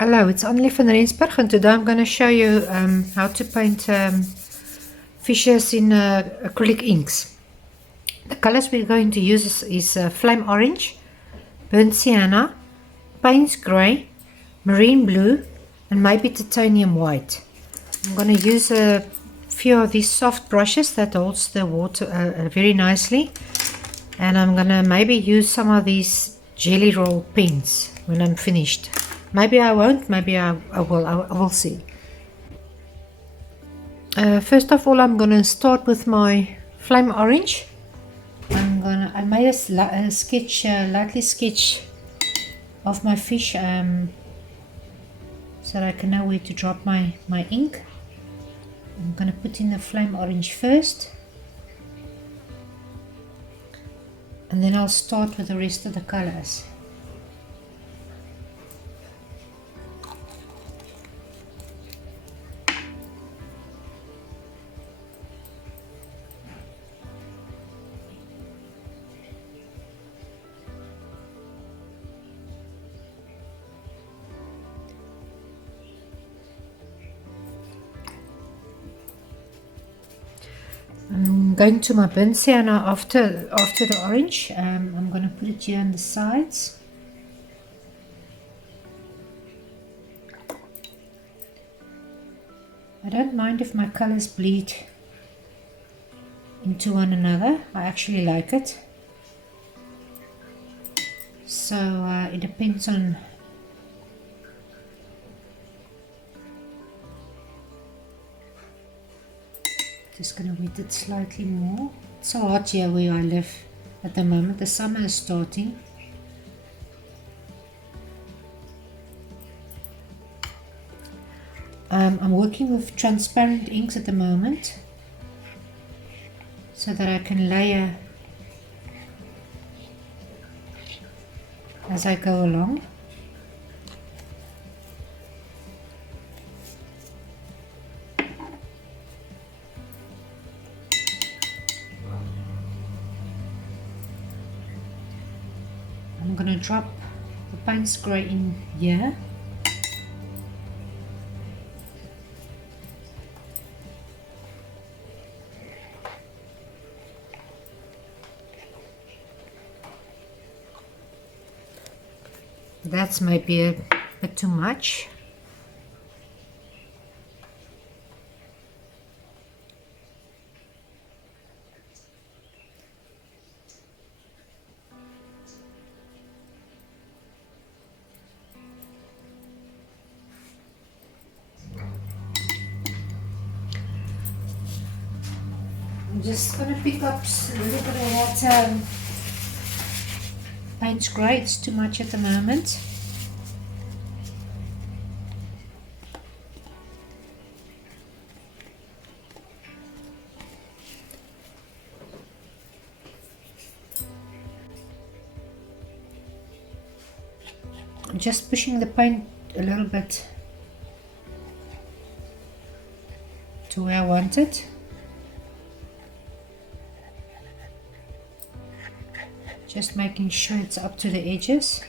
Hello, it's Annelie van Rensburg, and today I'm going to show you how to paint fishes in acrylic inks. The colors we're going to use is flame orange, burnt sienna, Paynes Grey, marine blue, and maybe titanium white. I'm going to use a few of these soft brushes that holds the water very nicely, and I'm going to maybe use some of these jelly roll pens when I'm finished. Maybe I won't, maybe I will see. First of all, I'm going to start with my flame orange. I made a sketch, lightly sketch of my fish so that I can know where to drop my ink. I'm going to put in the flame orange first, and then I'll start with the rest of the colors. I'm going to my burnt sienna after the orange. I'm going to put it here on the sides. I don't mind if my colors bleed into one another. I actually like it. So it depends on just going to wet it slightly more. It's so hot here where I live at the moment. The summer is starting. I'm working with transparent inks at the moment so that I can layer as I go along. I'm going to drop the Paynes Grey in here. That's maybe a bit too much. I'm just going to pick up a little bit of that Paynes Grey. It's too much at the moment. I'm just pushing the paint a little bit to where I want it. Just making sure it's up to the edges.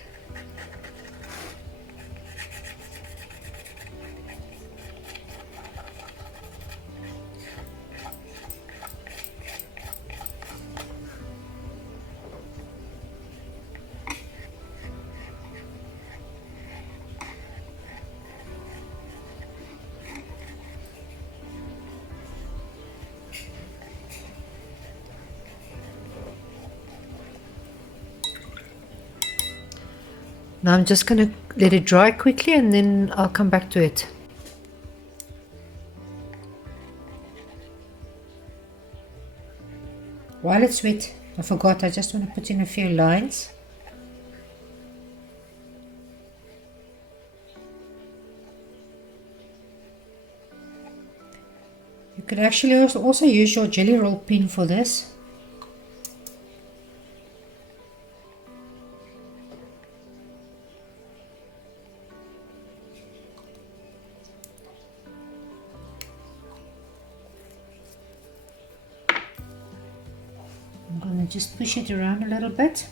Now I'm just going to let it dry quickly and then I'll come back to it. While it's wet, I forgot, I just want to put in a few lines. You could actually also use your jelly roll pen for this. I'm going to just push it around a little bit.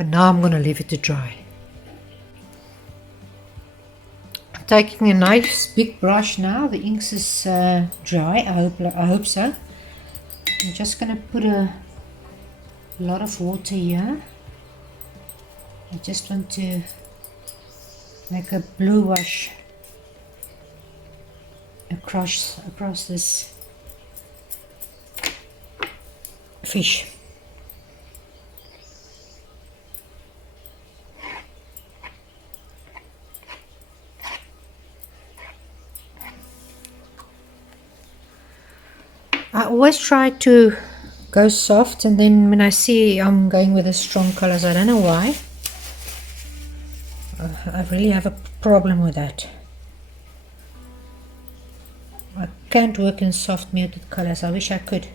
Okay, now I'm going to leave it to dry. I'm taking a nice big brush now. The inks is dry. I hope so. I'm just going to put a lot of water here. I just want to make a blue wash across this fish. I always try to go soft, and then when I see I'm going with the strong colors, I don't know why, I really have a problem with that. I can't work in soft muted colors. I wish I could.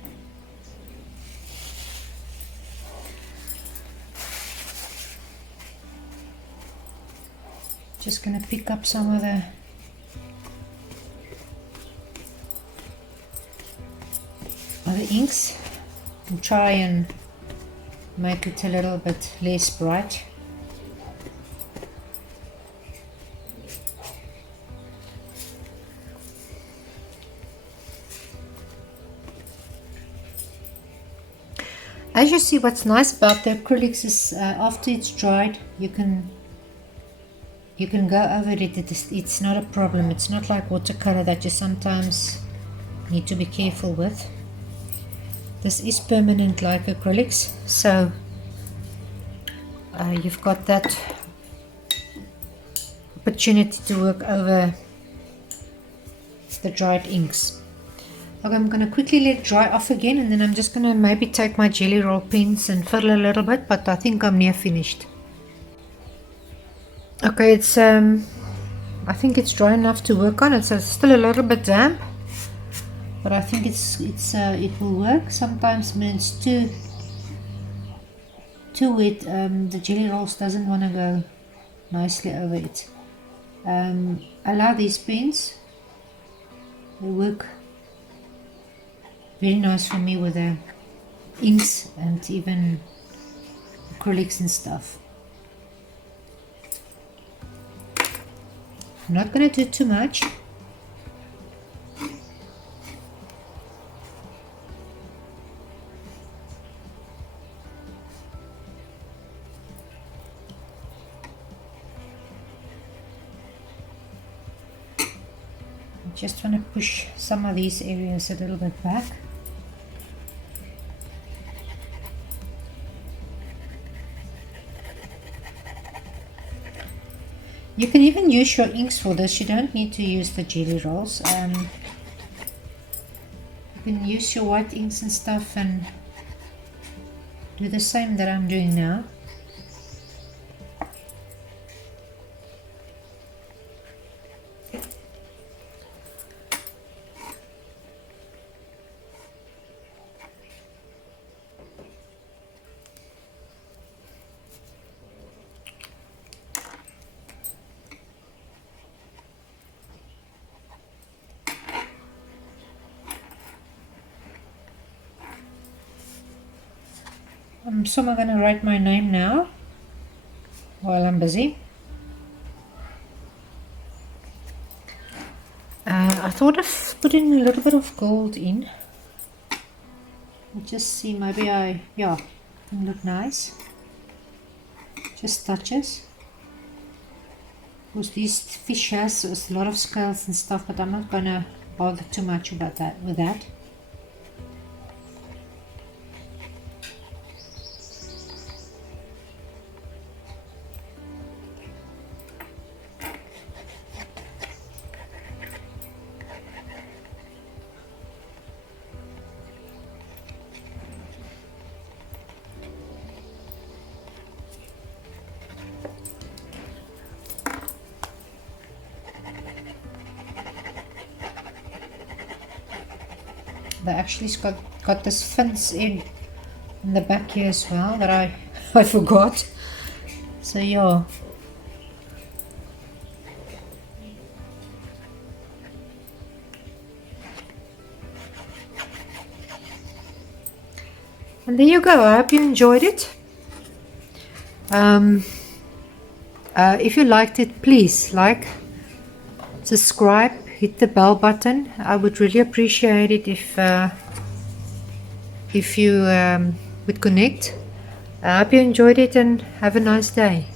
Just gonna pick up some of the other inks and try and make it a little bit less bright. As you see, what's nice about the acrylics is after it's dried, you can go over it. It's not a problem. It's not like watercolor that you sometimes need to be careful with. This is permanent like acrylics, so you've got that opportunity to work over the dried inks. Okay, I'm going to quickly let it dry off again, and then I'm just going to maybe take my Gelli roll pens and fiddle a little bit, but I think I'm near finished. Okay, it's I think it's dry enough to work on. It's still a little bit damp, but I think it will work. Sometimes when it's too wet, the Gelli rolls doesn't want to go nicely over it. Allow these pens, they work very nice for me with the inks and even acrylics and stuff. I'm not going to do too much. I just want to push some of these areas a little bit back. You can even use your inks for this. You don't need to use the Gelli rolls. You can use your white inks and stuff and do the same that I'm doing now. So I'm going to write my name now while I'm busy. I thought of putting a little bit of gold in. Just see, maybe yeah, can look nice. Just touches. Because these fish has a lot of scales and stuff, but I'm not going to bother too much about that with that. They actually got this fins in the back here as well that I forgot. So yeah. And there you go. I hope you enjoyed it. If you liked it, please like, subscribe, hit the bell button. I would really appreciate it if you would connect. I hope you enjoyed it and have a nice day.